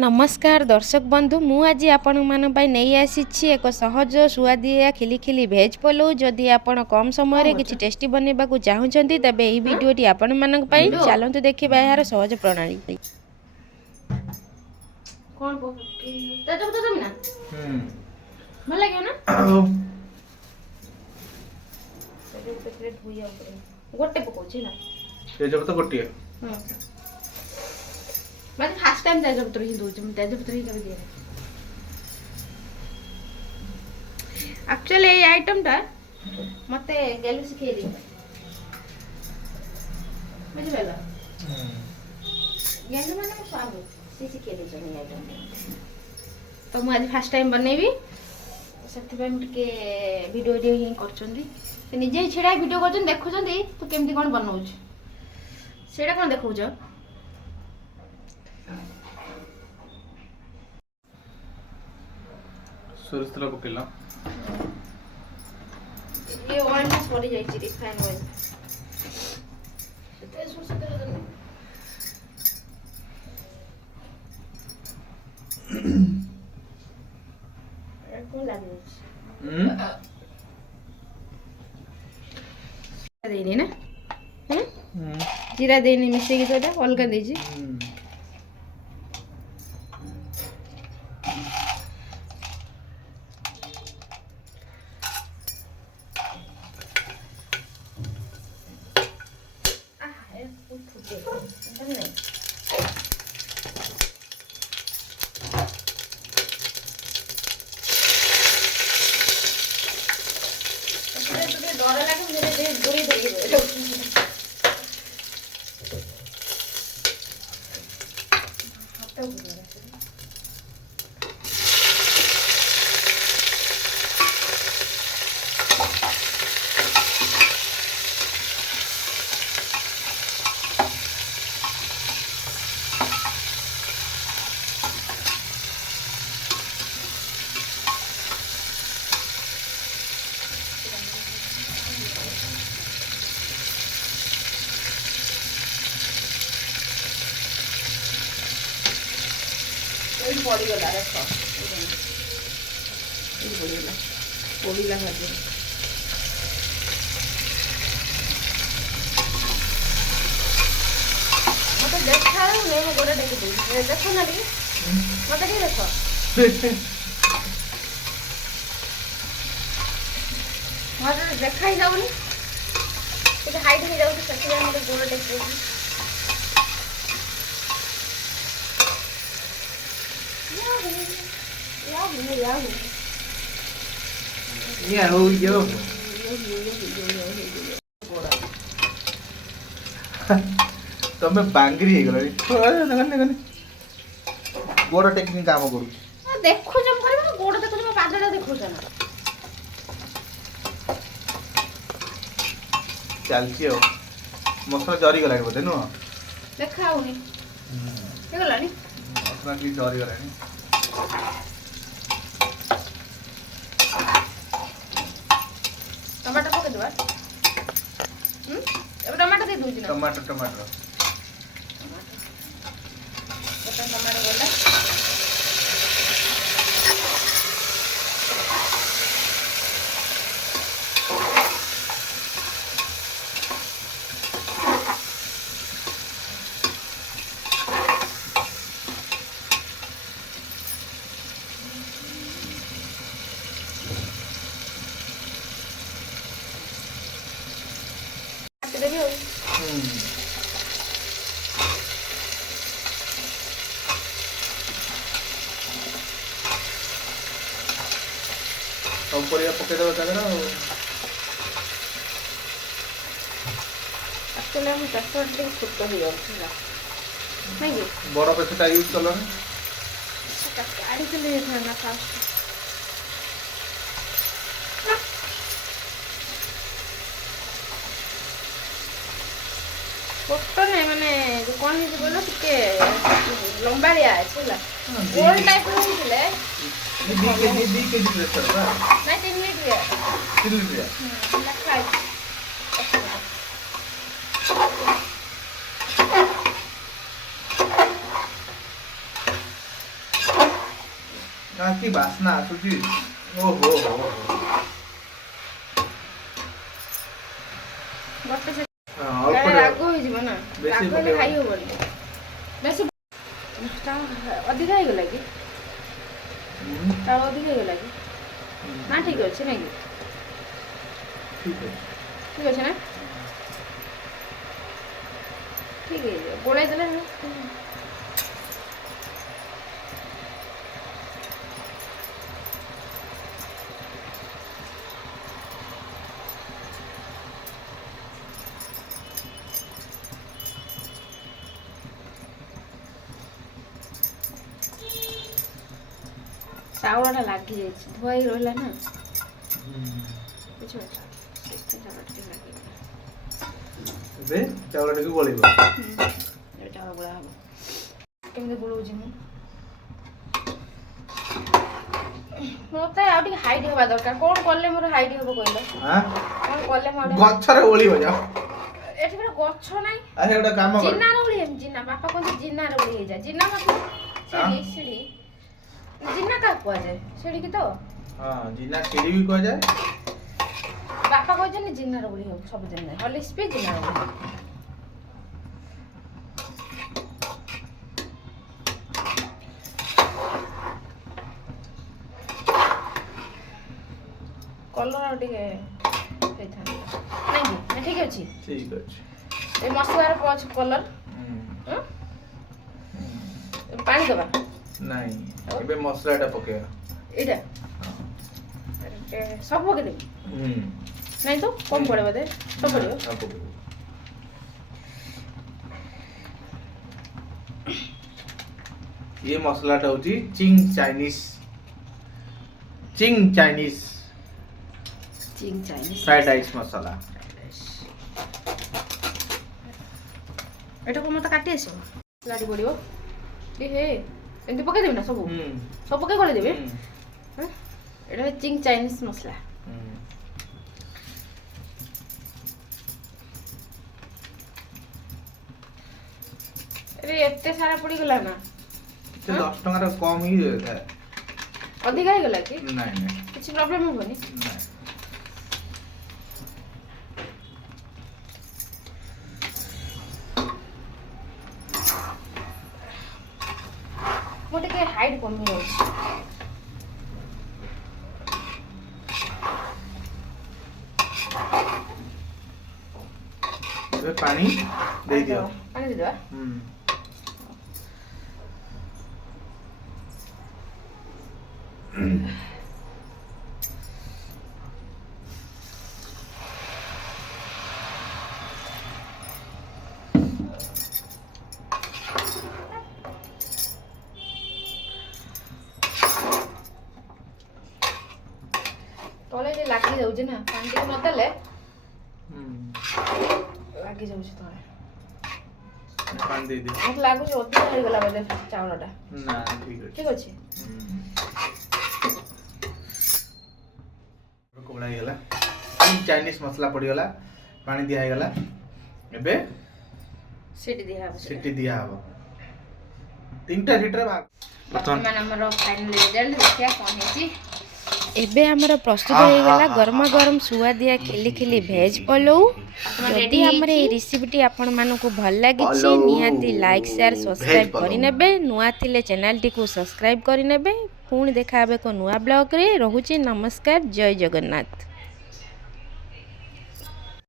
नमस्कार दर्शक बंधु मु आज आपण मान पई नहीं आसी एक सहज सुआदिया खिली खिली भेज पलौ जदि आपण कम समय रे किछि टेस्टी बनेबा को चाहुचंती तबे एही वीडियोटी आपण मानक पई चलंतु देखिबा यार सहज प्रणाली कोन तेज पत्ता देबी ना भल लागियो ना पेटरे धुइया गोटे पकोछि ना तेज पत्ता गोटे मैं फर्स्ट टाइम तेजपत्र ही दूँ मैं तेजपत्र ही कभी दिया एक्चुअली ये आइटम टा मते गेलु सिखेली बुझि भेला गेलु माने स्वामी से सिखेली जनी आइटम तो मु आज फर्स्ट टाइम बनेबी सेति पे के वीडियो ही करचंदी से निजे छेडा वीडियो करचन देखुचंदी तो केमती कोन बनाउछ सेडा कोन देखौछ सोरिष तेल पकेला ये ऑयल में पड़ी जाई छी रिफाइन ऑयल ते सोरिष तेल दने को लागे देनी ना जीरा देनी मिसे की तो अलगा देजी डर लगे दूरी पड़गला देख पड़ा भाज मत देखा नहीं मैं गोड़ा देख देख ना टी मत टी देख मत देखा ही जाऊनी हाइट हो जाऊँ से मत गोड़ देख तमे बांगरी हे गलनी गोड़ टेक्निक काम करू देखो जम करबो गोड़ देखो जम पादडा देखो जाना चलची हो मसला जरी गलानी बोते नो देखा होनी हे गलानी मसला की जरी गलानी टमाटर पके दबा अब टमाटर दे दूजी ना टमाटर टमाटर बोला देबी हो सब परिया पके दो जागरा एक्चुअली हम टमाटर ଟିକେ ଛୋଟ ହେଇ ଯାଉଛି ହେଲା ନାଇଁ କି ବଡ଼ ପେସଟା ୟୁଜ କଲନି କାଢି ଦେଲେ ହେଇଥାନ୍ତା ଫାଷ୍ଟ छोट नहीं माने कौन है बोलो टिके लंबाड़िया है गोल टाइप रो होइले दी केजी प्रेशर बा नहीं 3 मिनट रे 3 मिनट रे लखाई କି ବାସ୍ନା ଆସୁଛି ଓହୋ ହୋ ହୋ ଗୋଟେ ସେ ଅଳ୍ପ ରାଗ ହେଇଯିବ ନା, ବେଶୀ ରାଗ ହେଲେ ଖାଇ ହବନି। ବେଶୀ ଅଧିକା ହେଇଗଲା କି? ଚାଉଳ ଅଧିକା ହେଇଗଲା କି? ନା ଠିକ ଅଛି ନାଇଁ କି? ଠିକ ଅଛି ନା? ଠିକ ହେଇଯିବ, ଗୋଳେଇ ଦେଲେ ଚାଉଳଟା ଲାଗି ଯାଇଛି, ଧୁଆ ହେଇ ରହିଲା ନା, ବୁଝିପାରୁଛ? ସେଥିପାଇଁ ଚାଉଳ ଟିକେ ଲାଗିଗଲା। ଏବେ ଚାଉଳ ଟିକେ ଗୋଳିବ। ଏବେ ଚାଉଳ ଗୋଳା ହବ। କେମିତି ଗୋଳଉଛି ମୁଁ? ମତେ ଆଉ ଟିକେ ହାଇଟ୍ ହବା ଦରକାର। କଣ କଲେ ମୋର ହାଇଟ୍ ହବ କହିଲ? କଣ କଲେ ମୁଁ ଗଛରେ ଓଳିବ ଯାଅ। ଏଠି ଗୋଟେ ଗଛ ନାହିଁ। ଆରେ ଗୋଟେ କାମ କର। ଜିନାରେ ଓଳି ହେମ, ଜିନା ବାପା କହନ୍ତି ଜିନାରେ ଓଳି ହେଇଯା। ଜିନା ମତେ ସିଢି ଜିନା କାହାକୁ କୁହାଯାଏ? ସିଢି କି ତ? ହଁ ଜିନା ସିଢି ବି କୁହାଯାଏ। ବାପା କହିଛନ୍ତି ଜିନାରେ ଓଳି ହବ ସବୁଦିନ। ହଲିକ୍ସ ପି ଜିନାରେ ଓଳି ହବ। କଲର ଆଉ ଟିକେ ହେଇଥାନ୍ତା ନାଇଁ କି? ନା ଠିକ ଅଛି? ଠିକ ଅଛି। ଏ ମସଲାର ଅଛି କଲର। ପାଣି ଦବା? ନାଇଁ ଏବେ ମସଲାଟା ପକେଇବା। ଏଇଟା ସବୁ ପକେଇଦେବି? ନାଇଁ ତ କମ ପଡେ ବୋଧେ? ସବୁ ପଡିବ? ये मसलाटा होची चिंग चाइनीज फ्राइड राइस मसाला। ଏଟା କଣ ମତେ କାଟି ଆସିବ? ଲାଡ଼ି ପଡିବ ଏ ହେ ଏମିତି ପକେଇଦେବି ନା ସବୁ? ସବୁ ପକେଇ ଗଳେଇ ଦେବି? ଏଟା ଚିଙ୍ଗ ଚାଇନିଜ ମସଲା। ଆରେ ଏତେ ସାରା ପଡିଗଲା ନା? 10 ଟଙ୍କାର କମ ହିଁ ଥାଏ। ଅଧିକା ହେଇଗଲା କି? ନାଇଁ ନାଇଁ କିଛି ପ୍ରୋବ୍ଲେମ ହବନି? ନାଇଁ। ମୁଁ ଟିକେ ହାଇଟ୍ କମି ଯାଉଛି। ଏବେ ପାଣି ଦେଇ ଦିଅ। ପାଣି ଦେଇଦେବା? ତଳେ ଯେ ଲାଗି ଯାଉଛି ନା, ପାଣି ଟିକେ ନଦେଲେ ଲାଗି ଯାଉଛି ତଳେ। ପାଣି ଦେଇ ଦିଅ। ମତେ ଲାଗୁଛି ଅଧିକା ହେଇଗଲା ବୋଧେ ଚାଉଳଟା। ନା ଠିକ ଅଛି। ଠିକ ଅଛି? କୋଳା ହେଇଗଲା। ଚାଇନିଜ ମସଲା ପଡ଼ିଗଲା, ପାଣି ଦିଆ ହେଇଗଲା। ଏବେ ସିଟି ଦିଆହବ। ସିଟି ଦିଆ ହବ। 3ଟା ସିଟିରେ ବର୍ତ୍ତମାନ ଆମର ଫାଇନାଲ ରେଜଲ୍ଟ ଦେଖିବା କଣ ହେଇଛି। ଏବେ ଆମର ପ୍ରସ୍ତୁତ ହେଇଗଲା ଗରମା ଗରମ ସୁଆଦିଆ ଖିଲି ଖିଲି ଭେଜ ପଲଉ। ଯଦି ଆମର এই ରେସିପିଟି ଆପଣମାନଙ୍କୁ ଭଲ ଲାଗିଛି ନିହାତି ଲାଇକ୍ ସେୟାର ସବସ୍କ୍ରାଇବ୍ କରିନେବେ। ନୂଆ ଥିଲେ ଚ୍ୟାନେଲଟିକୁ ସବସ୍କ୍ରାଇବ୍ କରିନେବେ। ପୁଣି ଦେଖା ହେବେ ଏକ ନୂଆ ବ୍ଲଗରେ। ରହୁଛି ନମସ୍କାର, ଜୟ ଜଗନ୍ନାଥ।